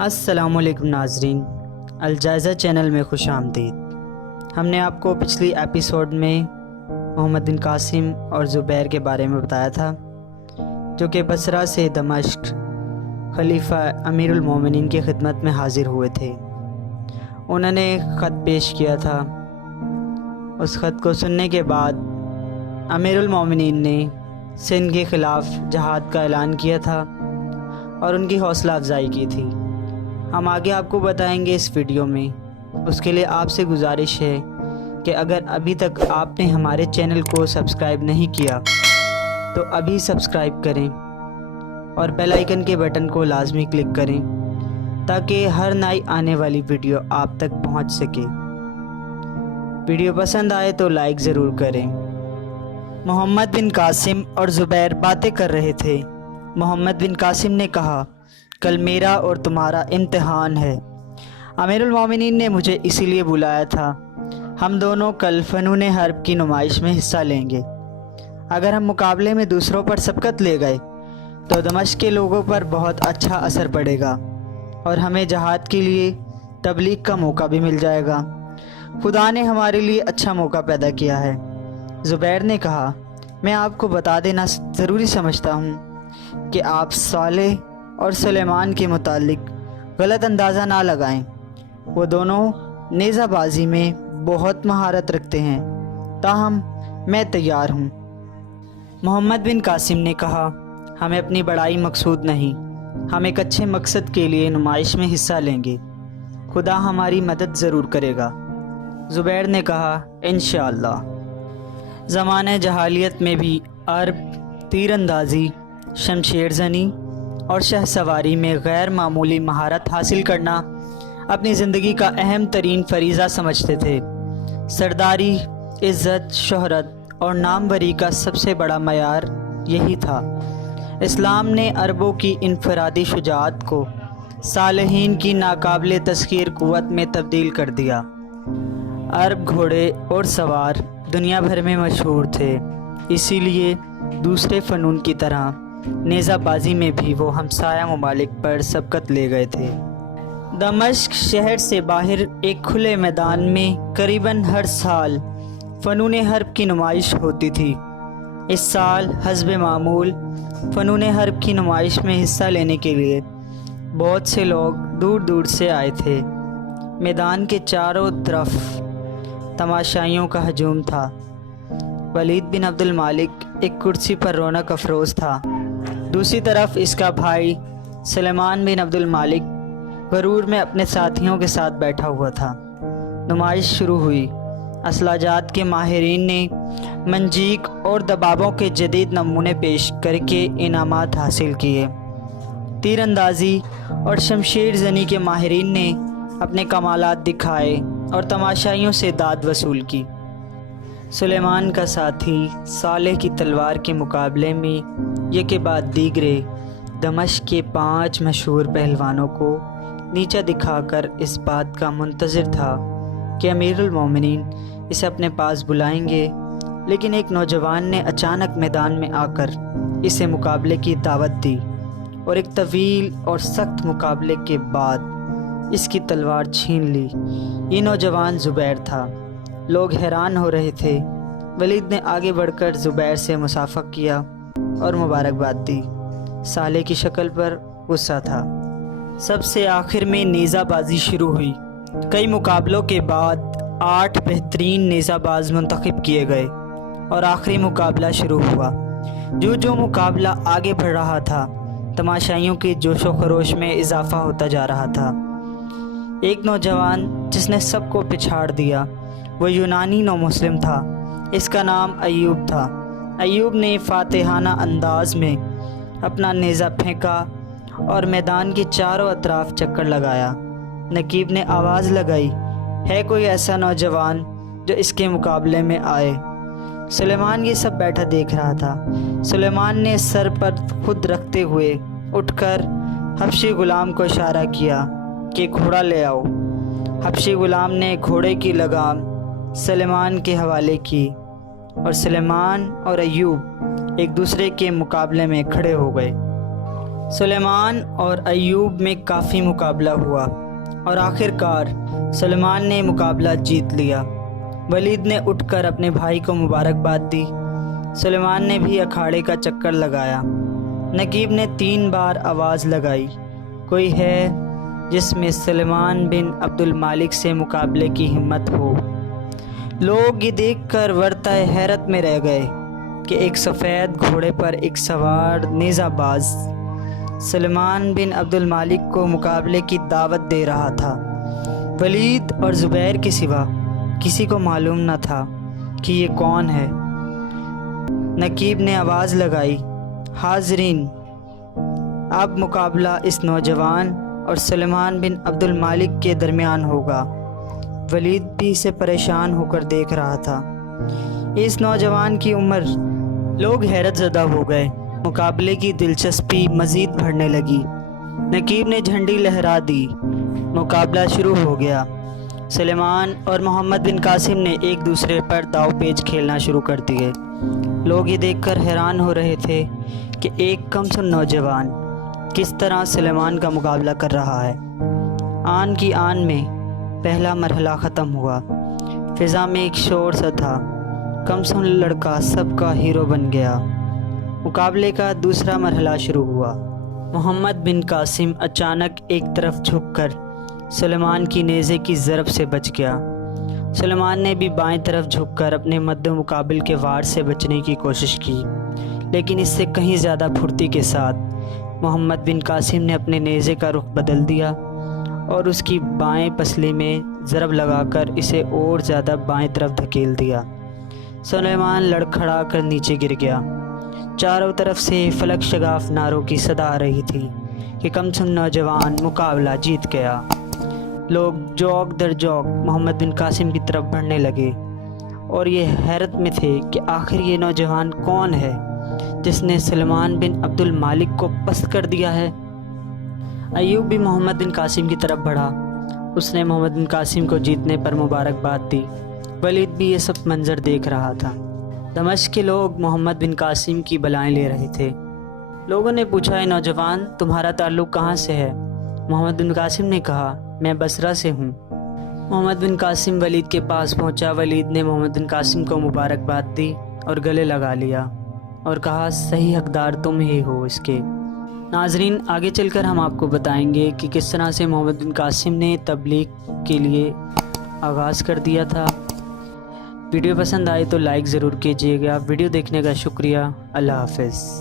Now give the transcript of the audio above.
السلام علیکم ناظرین، الجائزہ چینل میں خوش آمدید۔ ہم نے آپ کو پچھلی ایپیسوڈ میں محمد بن قاسم اور زبیر کے بارے میں بتایا تھا، جو کہ بصرہ سے دمشق خلیفہ امیر المومنین کی خدمت میں حاضر ہوئے تھے۔ انہوں نے ایک خط پیش کیا تھا۔ اس خط کو سننے کے بعد امیر المومنین نے سندھ کے خلاف جہاد کا اعلان کیا تھا اور ان کی حوصلہ افزائی کی تھی۔ ہم آگے آپ کو بتائیں گے اس ویڈیو میں۔ اس کے لیے آپ سے گزارش ہے کہ اگر ابھی تک آپ نے ہمارے چینل کو سبسکرائب نہیں کیا تو ابھی سبسکرائب کریں اور بیل آئیکن کے بٹن کو لازمی کلک کریں تاکہ ہر نئی آنے والی ویڈیو آپ تک پہنچ سکے۔ ویڈیو پسند آئے تو لائک ضرور کریں۔ محمد بن قاسم اور زبیر باتیں کر رہے تھے۔ محمد بن قاسم نے کہا، کل میرا اور تمہارا امتحان ہے۔ امیر المومنین نے مجھے اسی لیے بلایا تھا۔ ہم دونوں کل فنون حرب کی نمائش میں حصہ لیں گے۔ اگر ہم مقابلے میں دوسروں پر سبقت لے گئے تو دمشق کے لوگوں پر بہت اچھا اثر پڑے گا اور ہمیں جہاد کے لیے تبلیغ کا موقع بھی مل جائے گا۔ خدا نے ہمارے لیے اچھا موقع پیدا کیا ہے۔ زبیر نے کہا، میں آپ کو بتا دینا ضروری سمجھتا ہوں کہ آپ صالح اور سلیمان کے متعلق غلط اندازہ نہ لگائیں۔ وہ دونوں نیزہ بازی میں بہت مہارت رکھتے ہیں، تاہم میں تیار ہوں۔ محمد بن قاسم نے کہا، ہمیں اپنی بڑائی مقصود نہیں، ہم ایک اچھے مقصد کے لیے نمائش میں حصہ لیں گے۔ خدا ہماری مدد ضرور کرے گا۔ زبیر نے کہا، انشاءاللہ۔ زمانہ جاہلیت میں بھی عرب تیر اندازی، شمشیر زنی اور شہ سواری میں غیر معمولی مہارت حاصل کرنا اپنی زندگی کا اہم ترین فریضہ سمجھتے تھے۔ سرداری، عزت، شہرت اور ناموری کا سب سے بڑا معیار یہی تھا۔ اسلام نے عربوں کی انفرادی شجاعت کو صالحین کی ناقابل تسخیر قوت میں تبدیل کر دیا۔ عرب گھوڑے اور سوار دنیا بھر میں مشہور تھے، اسی لیے دوسرے فنون کی طرح نیزہ بازی میں بھی وہ ہمسایہ ممالک پر سبقت لے گئے تھے۔ دمشق شہر سے باہر ایک کھلے میدان میں قریباً ہر سال فنون حرب کی نمائش ہوتی تھی۔ اس سال حسب معمول فنون حرب کی نمائش میں حصہ لینے کے لیے بہت سے لوگ دور دور سے آئے تھے۔ میدان کے چاروں طرف تماشائیوں کا ہجوم تھا۔ ولید بن عبد المالک ایک کرسی پر رونق افروز تھا، دوسری طرف اس کا بھائی سلیمان بن عبد المالک غرور میں اپنے ساتھیوں کے ساتھ بیٹھا ہوا تھا۔ نمائش شروع ہوئی۔ اسلحہ جات کے ماہرین نے منجیق اور دبابوں کے جدید نمونے پیش کر کے انعامات حاصل کیے۔ تیر اندازی اور شمشیر زنی کے ماہرین نے اپنے کمالات دکھائے اور تماشائیوں سے داد وصول کی۔ سلیمان کا ساتھی صالح کی تلوار کے مقابلے میں یک بعد دیگرے دمشق کے 5 مشہور پہلوانوں کو نیچا دکھا کر اس بات کا منتظر تھا کہ امیر المومنین اسے اپنے پاس بلائیں گے، لیکن ایک نوجوان نے اچانک میدان میں آ کر اسے مقابلے کی دعوت دی اور ایک طویل اور سخت مقابلے کے بعد اس کی تلوار چھین لی۔ یہ نوجوان زبیر تھا۔ لوگ حیران ہو رہے تھے۔ ولید نے آگے بڑھ کر زبیر سے مصافحہ کیا اور مبارکباد دی۔ صالح کی شکل پر غصہ تھا۔ سب سے آخر میں نیزہ بازی شروع ہوئی۔ کئی مقابلوں کے بعد 8 بہترین نیزہ باز منتخب کیے گئے اور آخری مقابلہ شروع ہوا۔ جو مقابلہ آگے بڑھ رہا تھا، تماشائیوں کے جوش و خروش میں اضافہ ہوتا جا رہا تھا۔ ایک نوجوان جس نے سب کو پچھاڑ دیا وہ یونانی نو مسلم تھا۔ اس کا نام ایوب تھا۔ ایوب نے فاتحانہ انداز میں اپنا نیزہ پھینکا اور میدان کے چاروں اطراف چکر لگایا۔ نقیب نے آواز لگائی، ہے کوئی ایسا نوجوان جو اس کے مقابلے میں آئے؟ سلیمان یہ سب بیٹھا دیکھ رہا تھا۔ سلیمان نے سر پر خود رکھتے ہوئے اٹھ کر حبشی غلام کو اشارہ کیا کہ گھوڑا لے آؤ۔ حبشی غلام نے گھوڑے کی لگام سلیمان کے حوالے کی اور سلیمان اور ایوب ایک دوسرے کے مقابلے میں کھڑے ہو گئے۔ سلیمان اور ایوب میں کافی مقابلہ ہوا اور آخر کار سلیمان نے مقابلہ جیت لیا۔ ولید نے اٹھ کر اپنے بھائی کو مبارکباد دی۔ سلیمان نے بھی اکھاڑے کا چکر لگایا۔ نقیب نے 3 بار آواز لگائی، کوئی ہے جس میں سلیمان بن عبد المالک سے مقابلے کی ہمت ہو؟ لوگ یہ دیکھ کر ورطہ حیرت میں رہ گئے کہ ایک سفید گھوڑے پر ایک سوار نیزہ باز سلیمان بن عبد المالک کو مقابلے کی دعوت دے رہا تھا۔ ولید اور زبیر کے سوا کسی کو معلوم نہ تھا کہ یہ کون ہے۔ نقیب نے آواز لگائی، حاضرین، اب مقابلہ اس نوجوان اور سلیمان بن عبد المالک کے درمیان ہوگا۔ ولید بھی اسے پریشان ہو کر دیکھ رہا تھا۔ اس نوجوان کی عمر، لوگ حیرت زدہ ہو گئے۔ مقابلے کی دلچسپی مزید بڑھنے لگی۔ نقیب نے جھنڈی لہرا دی، مقابلہ شروع ہو گیا۔ سلیمان اور محمد بن قاسم نے ایک دوسرے پر داؤ پیچ کھیلنا شروع کر دیے۔ لوگ یہ دیکھ کر حیران ہو رہے تھے کہ ایک کم سن نوجوان کس طرح سلیمان کا مقابلہ کر رہا ہے۔ آن کی آن میں پہلا مرحلہ ختم ہوا۔ فضا میں ایک شور سا تھا، کم سن لڑکا سب کا ہیرو بن گیا۔ مقابلے کا دوسرا مرحلہ شروع ہوا۔ محمد بن قاسم اچانک ایک طرف جھک کر سلیمان کی نیزے کی ضرب سے بچ گیا۔ سلیمان نے بھی بائیں طرف جھک کر اپنے مد مقابل کے وار سے بچنے کی کوشش کی، لیکن اس سے کہیں زیادہ پھرتی کے ساتھ محمد بن قاسم نے اپنے نیزے کا رخ بدل دیا اور اس کی بائیں پسلی میں ضرب لگا کر اسے اور زیادہ بائیں طرف دھکیل دیا۔ سلیمان لڑکھڑا کر نیچے گر گیا۔ چاروں طرف سے فلک شگاف نعروں کی صدا آ رہی تھی کہ کم سن نوجوان مقابلہ جیت گیا۔ لوگ جوک در جوک محمد بن قاسم کی طرف بڑھنے لگے اور یہ حیرت میں تھے کہ آخر یہ نوجوان کون ہے جس نے سلیمان بن عبد المالک کو پست کر دیا ہے۔ ایوب بھی محمد بن قاسم کی طرف بڑھا۔ اس نے محمد بن قاسم کو جیتنے پر مبارکباد دی۔ ولید بھی یہ سب منظر دیکھ رہا تھا۔ دمشق کے لوگ محمد بن قاسم کی بلائیں لے رہے تھے۔ لوگوں نے پوچھا، اے نوجوان، تمہارا تعلق کہاں سے ہے؟ محمد بن قاسم نے کہا، میں بصرہ سے ہوں۔ محمد بن قاسم ولید کے پاس پہنچا۔ ولید نے محمد بن قاسم کو مبارکباد دی اور گلے لگا لیا اور کہا، صحیح حقدار تم ہی ہو اس کے۔ ناظرین، آگے چل کر ہم آپ کو بتائیں گے کہ کس طرح سے محمد بن قاسم نے تبلیغ کے لیے آغاز کر دیا تھا۔ ویڈیو پسند آئے تو لائک ضرور کیجیے گا۔ ویڈیو دیکھنے کا شکریہ۔ اللہ حافظ۔